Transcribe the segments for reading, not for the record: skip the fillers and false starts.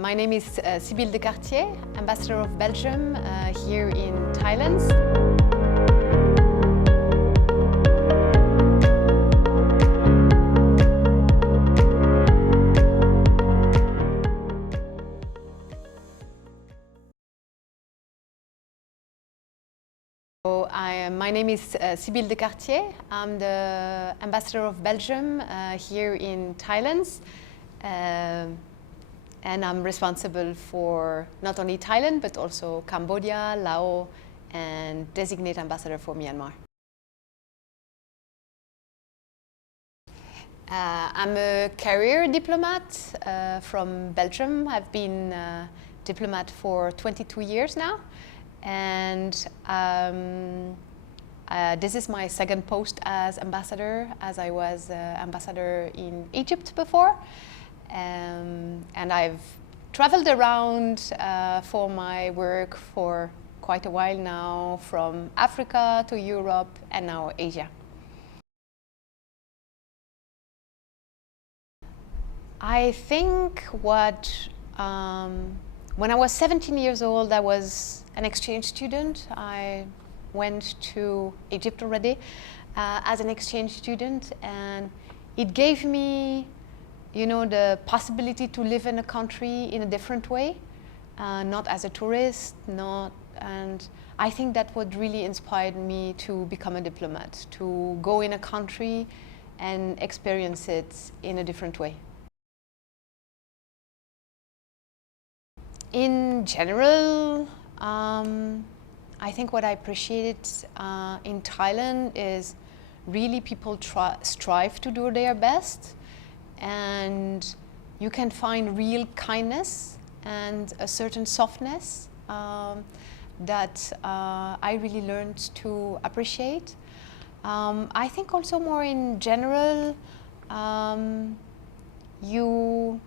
My name is Sibille de Cartier, Ambassador of Belgium here in Thailand. My name is Sibille de Cartier. I'm the Ambassador of Belgium here in Thailand. And I'm responsible for not only Thailand, but also Cambodia, Laos, and designate ambassador for Myanmar. I'm a career diplomat from Belgium. I've been a diplomat for 22 years now. And this is my second post as ambassador, as I was ambassador in Egypt before. And I've traveled around for my work for quite a while now, from Africa to Europe and now Asia. I think when I was 17 years old, I was an exchange student. I went to Egypt already as an exchange student, and it gave me, you know, the possibility to live in a country in a different way, not as a tourist, and I think that what really inspired me to become a diplomat, to go in a country and experience it in a different way. In general, I think what I appreciated in Thailand is really people strive to do their best, and you can find real kindness and a certain softness that I really learned to appreciate. I think also more in general, you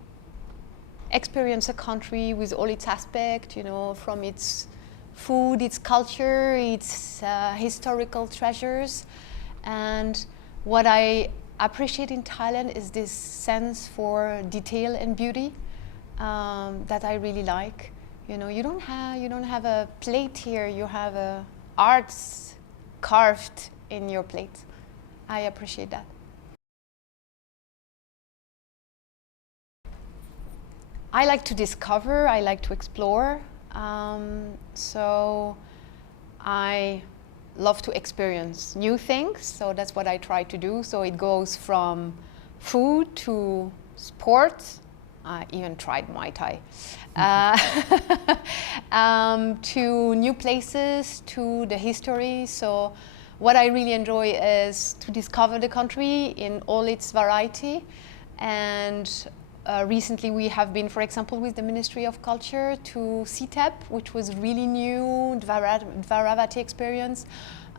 experience a country with all its aspects, you know, from its food, its culture, its historical treasures. And what I appreciate in Thailand is this sense for detail and beauty that I really like. You know, you don't have a plate here, you have arts carved in your plate. I appreciate that. I like to discover, I like to explore, so I love to experience new things, so that's what I try to do. So it goes from food to sports. I even tried Muay Thai, to new places, to the history. So what I really enjoy is to discover the country in all its variety. And recently we have been, for example, with the Ministry of Culture to CTEP, which was really new, Dvaravati experience,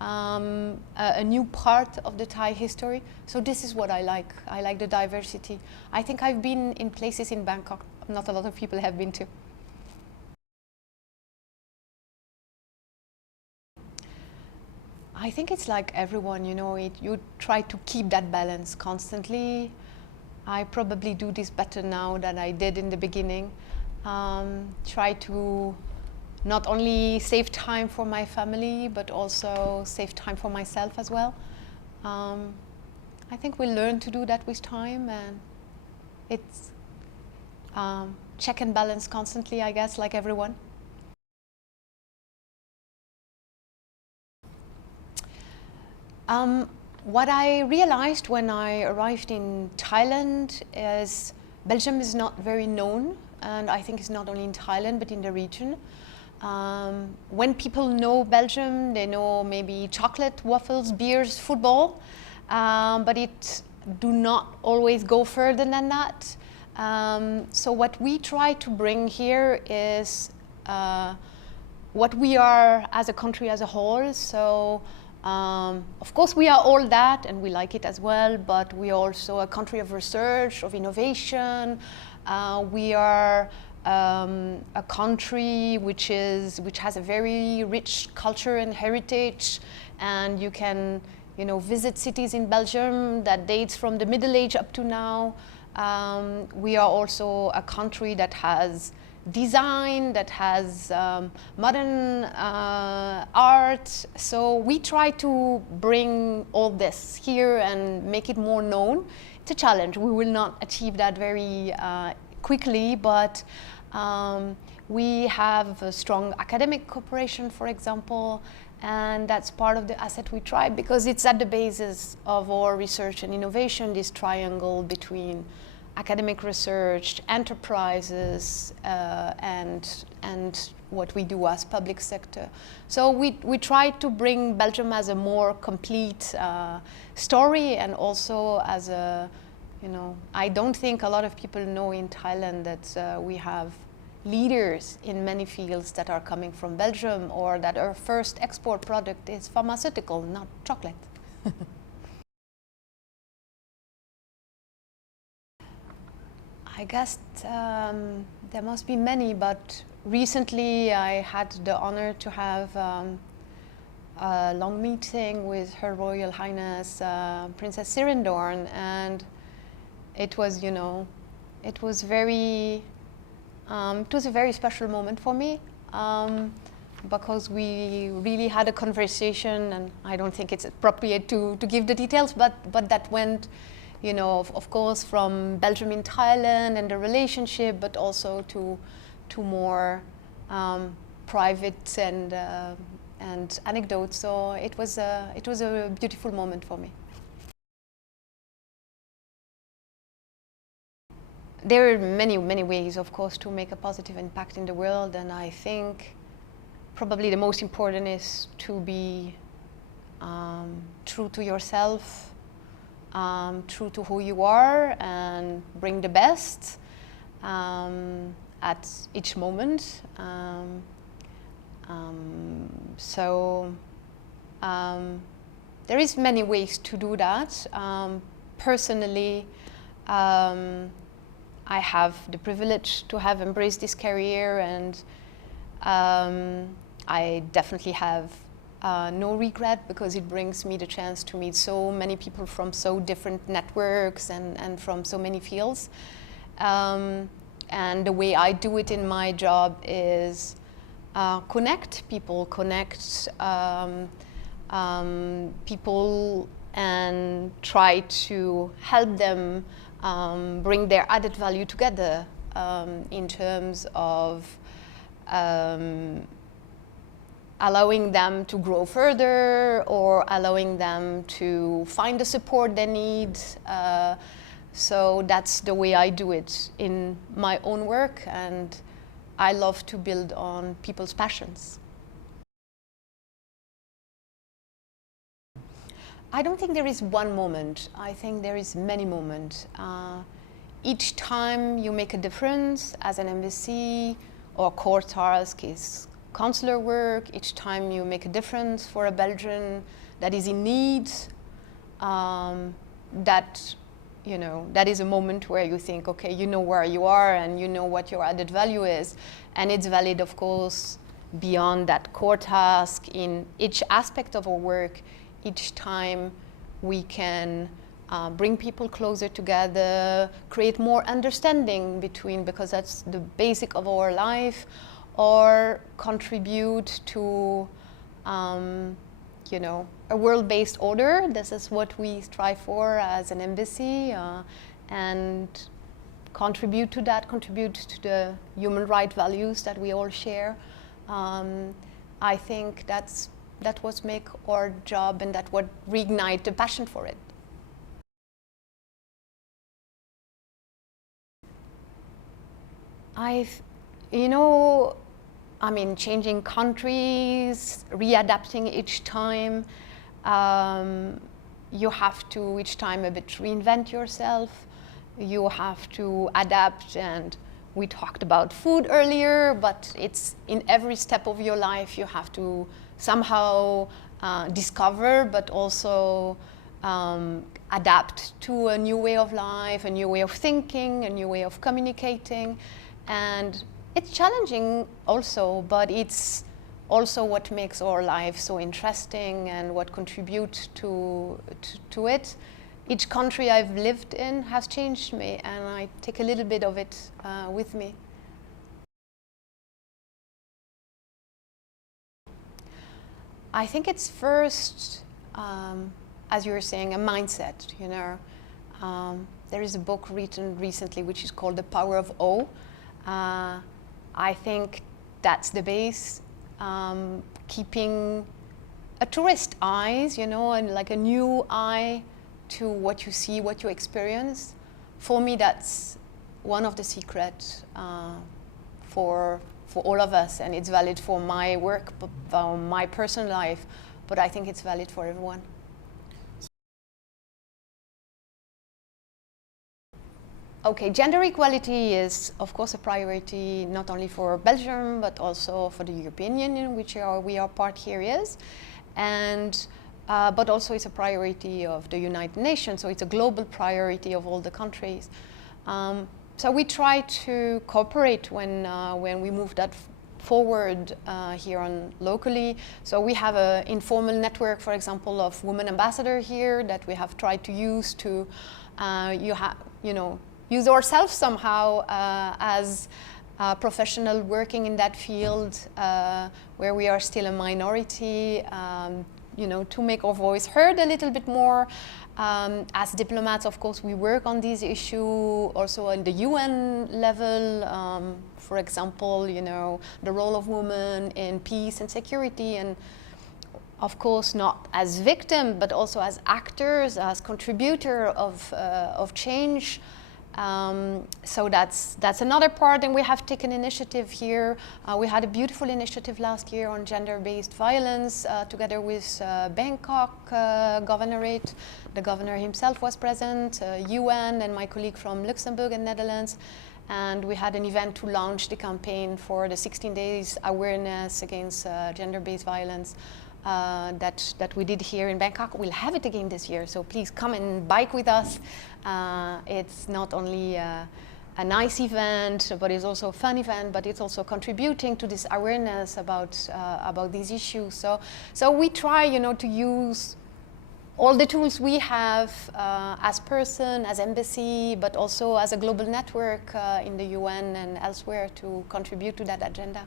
a new part of the Thai history. So this is what I like. I like the diversity. I think I've been in places in Bangkok not a lot of people have been to. I think it's like everyone, you know, you try to keep that balance constantly. I probably do this better now than I did in the beginning. Try to not only save time for my family, but also save time for myself as well. I think we learn to do that with time, and it's check and balance constantly, I guess, like everyone. What I realized when I arrived in Thailand is Belgium is not very known, and I think it's not only in Thailand but in the region. When people know Belgium, they know maybe chocolate, waffles, beers, football, but it do not always go further than that. So what we try to bring here is what we are as a country as a whole. So of course we are all that, and we like it as well, but we are also a country of research, of innovation. We are a country which has a very rich culture and heritage, and you can, you know, visit cities in Belgium that dates from the Middle Age up to now. We are also a country that has design, that has modern art. So we try to bring all this here and make it more known. It's a challenge. We will not achieve that very quickly, but we have a strong academic cooperation, for example, and that's part of the asset we try, because it's at the basis of our research and innovation, this triangle between academic research, enterprises, and what we do as public sector. So we try to bring Belgium as a more complete story, and also as a, I don't think a lot of people know in Thailand that we have leaders in many fields that are coming from Belgium, or that our first export product is pharmaceutical, not chocolate. I guess there must be many, but recently I had the honor to have a long meeting with Her Royal Highness Princess Sirendorn, and it was, it was a very special moment for me, because we really had a conversation, and I don't think it's appropriate to give the details, but that went, of course, from Belgium in Thailand and the relationship, but also to more private and anecdotes. So it was a beautiful moment for me. There are many ways, of course, to make a positive impact in the world, and I think probably the most important is to be true to yourself, true to who you are, and bring the best at each moment. There is many ways to do that. Personally, I have the privilege to have embraced this career, and I definitely have no regret, because it brings me the chance to meet so many people from so different networks and from so many fields. And the way I do it in my job is connect people, people, and try to help them bring their added value together in terms of allowing them to grow further, or allowing them to find the support they need. So that's the way I do it in my own work, and I love to build on people's passions. I don't think there is one moment. I think there is many moments. Each time you make a difference as an embassy, or core task is consular work. Each time you make a difference for a Belgian that is in need, that is a moment where you think, okay, you know where you are, and you know what your added value is, and it's valid, of course, beyond that core task in each aspect of our work. Each time we can bring people closer together, create more understanding between, because that's the basic of our life, or contribute to a world-based order. This is what we strive for as an embassy, and contribute to the human rights values that we all share. I think that's what makes our job, and that what reignite the passion for it. Changing countries, readapting each time. You have to each time a bit reinvent yourself. You have to adapt, and we talked about food earlier, but it's in every step of your life you have to somehow discover, but also adapt to a new way of life, a new way of thinking, a new way of communicating. And it's challenging also, but it's also what makes our life so interesting, and what contributes to it. each country I've lived in has changed me, and I take a little bit of it with me. I think it's first, as you were saying, a mindset, you know. There is a book written recently which is called The Power of O. I think that's the base, keeping a tourist eyes, you know, and like a new eye to what you see, what you experience. For me, that's one of the secrets for all of us, and it's valid for my work, for my personal life, but I think it's valid for everyone. Okay, gender equality is, of course, a priority not only for Belgium, but also for the European Union, which we are part here is. And, but also it's a priority of the United Nations, so it's a global priority of all the countries. So we try to cooperate when we move that forward here on locally. So we have an informal network, for example, of women ambassadors here that we have tried to use to, use ourselves somehow as professional working in that field where we are still a minority, to make our voice heard a little bit more. As diplomats, of course, we work on these issues also on the UN level. For example, the role of women in peace and security, and of course not as victims, but also as actors, as contributors of change. So that's another part, and we have taken initiative here. We had a beautiful initiative last year on gender-based violence together with Bangkok Governorate. The governor himself was present, UN, and my colleague from Luxembourg and Netherlands. And we had an event to launch the campaign for the 16 days awareness against gender-based violence. That we did here in Bangkok. We'll have it again this year, so please come and bike with us. It's not only a nice event, but it's also a fun event, but it's also contributing to this awareness about these issues. So we try, to use all the tools we have as person, as embassy, but also as a global network in the UN and elsewhere to contribute to that agenda.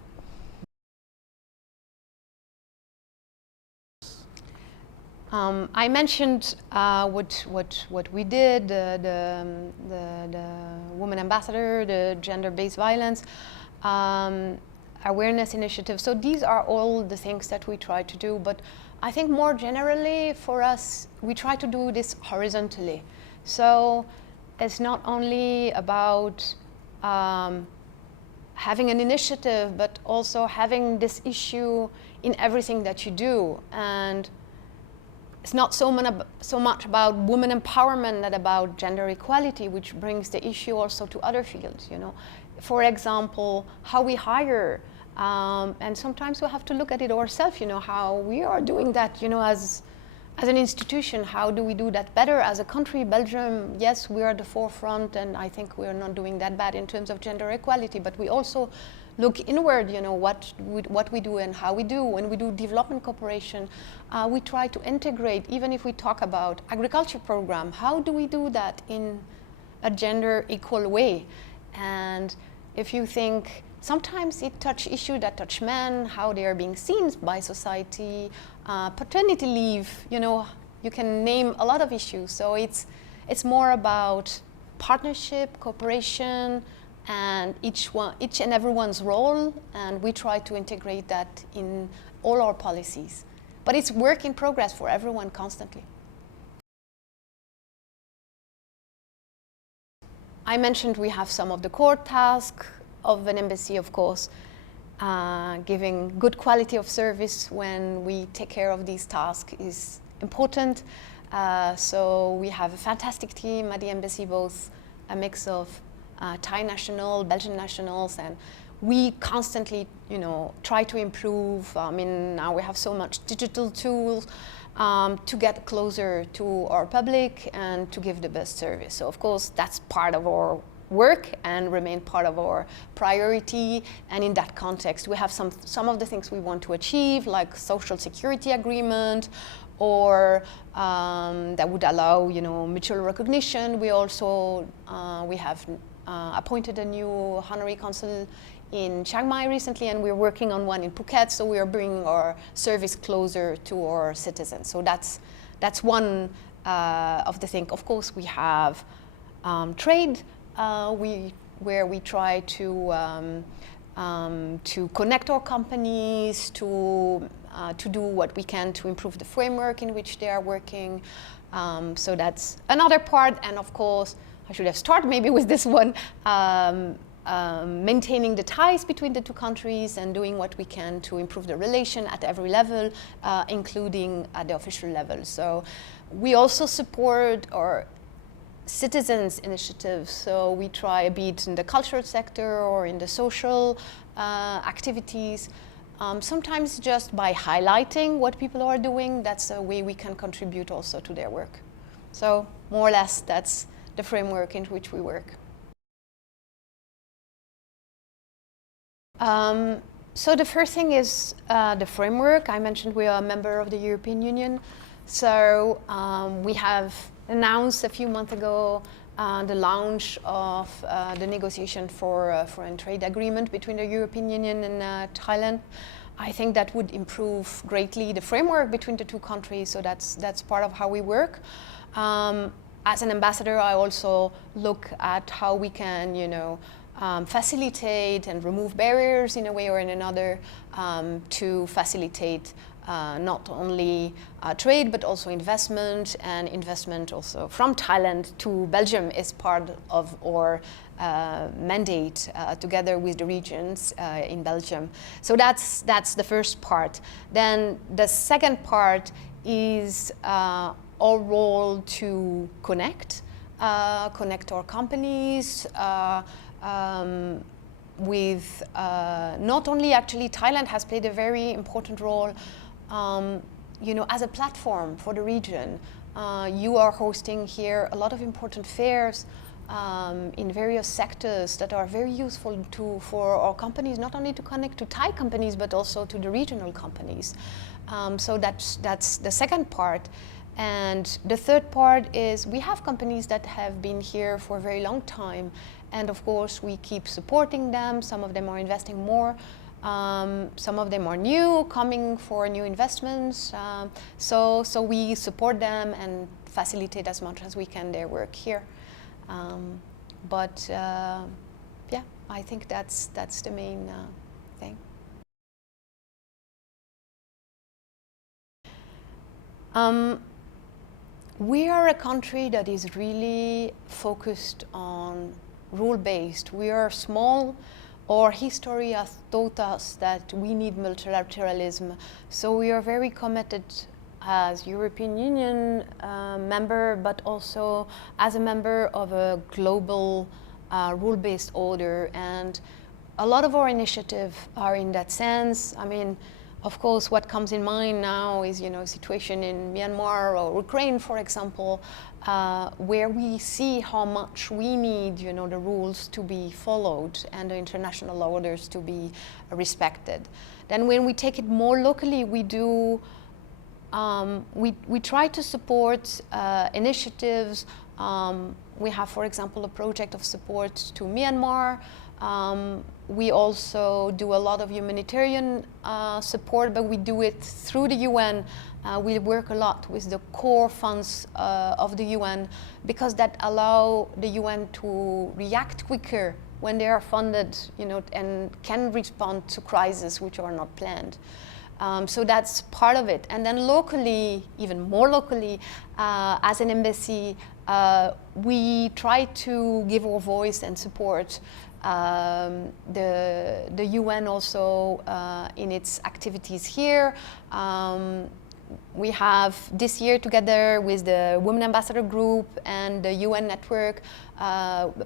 I mentioned what we did, the woman ambassador, the gender-based violence awareness initiative. So these are all the things that we try to do. But I think more generally for us, we try to do this horizontally. So it's not only about having an initiative, but also having this issue in everything that you do. And it's not so much about women empowerment than about gender equality, which brings the issue also to other fields. For example, how we hire, and sometimes we have to look at it ourselves. How we are doing that. As an institution, how do we do that better? As a country, Belgium, yes, we are at the forefront, and I think we are not doing that bad in terms of gender equality. But we also look inward, what we do and how we do. When we do development cooperation, we try to integrate, even if we talk about agriculture program, how do we do that in a gender equal way? And if you think, sometimes it touch issues that touch men, how they are being seen by society, paternity leave, you can name a lot of issues. So it's more about partnership, cooperation, and each and everyone's role, and we try to integrate that in all our policies. But it's work in progress for everyone constantly. I mentioned we have some of the core tasks of an embassy, of course, giving good quality of service when we take care of these tasks is important. So we have a fantastic team at the embassy, both a mix of Thai national, Belgian nationals, and we constantly, try to improve. Now we have so much digital tools to get closer to our public and to give the best service. So of course, that's part of our work and remain part of our priority. And in that context, we have some of the things we want to achieve, like social security agreement, or that would allow, you know, mutual recognition. We also we have appointed a new honorary consul in Chiang Mai recently, and we're working on one in Phuket. So we are bringing our service closer to our citizens. So that's one of the things. Of course, we have trade, where we try to connect our companies to do what we can to improve the framework in which they are working. So that's another part. And of course, I should have started maybe with this one, maintaining the ties between the two countries and doing what we can to improve the relation at every level, including at the official level. So we also support our citizens' initiatives. So we try, be it in the cultural sector or in the social activities, sometimes just by highlighting what people are doing, that's a way we can contribute also to their work. So more or less, that's the framework in which we work. So the first thing is the framework. I mentioned we are a member of the European Union. So we have announced a few months ago the launch of the negotiation for a foreign trade agreement between the European Union and Thailand. I think that would improve greatly the framework between the two countries. So that's part of how we work. As an ambassador, I also look at how we can, you know, facilitate and remove barriers in a way or in another to facilitate not only trade but also investment, and investment also from Thailand to Belgium is part of our mandate together with the regions in Belgium. So that's the first part. Then the second part is our role to connect our companies with not only actually Thailand has played a very important role, you know, as a platform for the region. You are hosting here a lot of important fairs in various sectors that are very useful for our companies, not only to connect to Thai companies but also to the regional companies. So that's the second part. And the third part is we have companies that have been here for a very long time, and of course we keep supporting them. Some of them are investing more, some of them are new, coming for new investments. So we support them and facilitate as much as we can their work here. Yeah, I think that's the main thing. We are a country that is really focused on rule-based. We are small. Our history has taught us that we need multilateralism. So we are very committed as European Union member, but also as a member of a global rule-based order. And a lot of our initiatives are in that sense. I mean, of course, what comes in mind now is, you know, situation in Myanmar or Ukraine, for example, where we see how much we need, you know, the rules to be followed and the international orders to be respected. Then when we take it more locally, we do, we try to support initiatives. We have, for example, a project of support to Myanmar. We also do a lot of humanitarian support, but we do it through the UN. We work a lot with the core funds of the UN, because that allow the UN to react quicker when they are funded, you know, and can respond to crises which are not planned. So that's part of it. And then locally, even more locally, as an embassy, we try to give our voice and support the UN also in its activities here. We have this year, together with the Women Ambassador Group and the UN Network,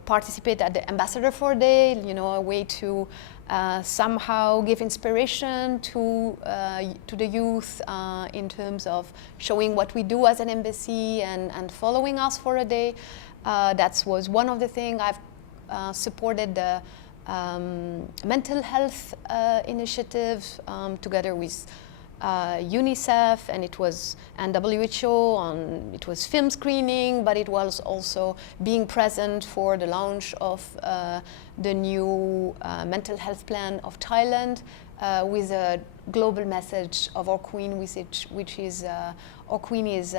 participate at the Ambassador for Day, you know, a way to somehow give inspiration to the youth in terms of showing what we do as an embassy and following us for a day. That was one of the things. I've supported the mental health initiative together with UNICEF, and it was and WHO. It was film screening, but it was also being present for the launch of the new mental health plan of Thailand, with a global message of our Queen, which is our Queen is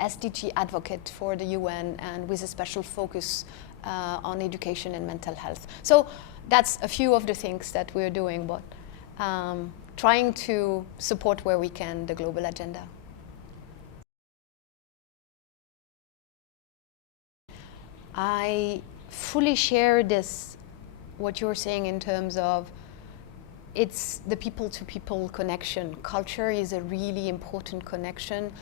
SDG advocate for the UN, and with a special focus on education and mental health. So that's a few of the things that we're doing, but trying to support where we can the global agenda. I fully share what you're saying in terms of it's the people-to-people connection. Culture is a really important connection.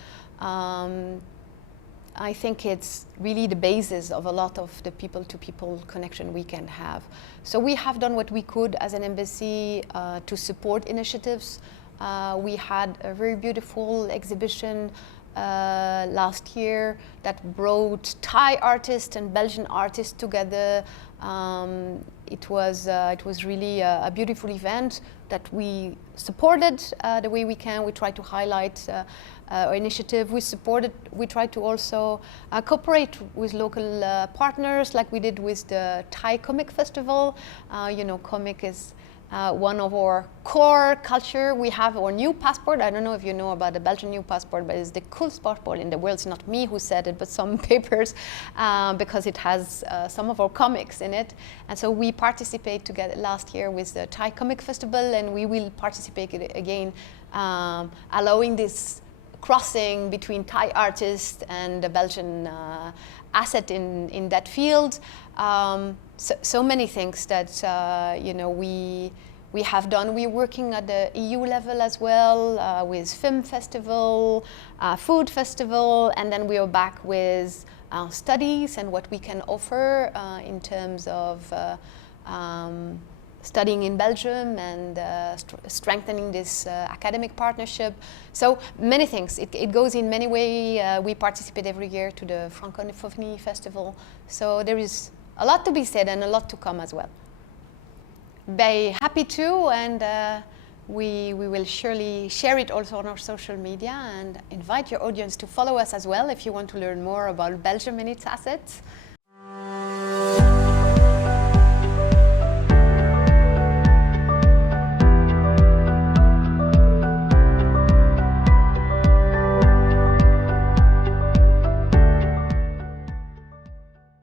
I think it's really the basis of a lot of the people-to-people connection we can have. So we have done what we could as an embassy to support initiatives. We had a very beautiful exhibition last year that brought Thai artists and Belgian artists together. It was really a beautiful event that we supported the way we can. We tried to highlight our initiative. We tried to also cooperate with local partners, like we did with the Thai Comic Festival. Comic is one of our core culture. We have our new passport. I don't know if you know about the Belgian new passport, but it's the coolest passport in the world. It's not me who said it, but some papers, because it has some of our comics in it. And so we participate together last year with the Thai Comic Festival, and we will participate again, allowing this crossing between Thai artists and the Belgian asset in that field. So many things that we have done. We're working at the EU level as well, with film festival, food festival, and then we are back with studies and what we can offer in terms of studying in Belgium and strengthening this academic partnership. So many things. It goes in many ways. We participate every year to the Francophonie Festival. So there is a lot to be said and a lot to come as well. Very happy to, and we will surely share it also on our social media and invite your audience to follow us as well if you want to learn more about Belgium and its assets.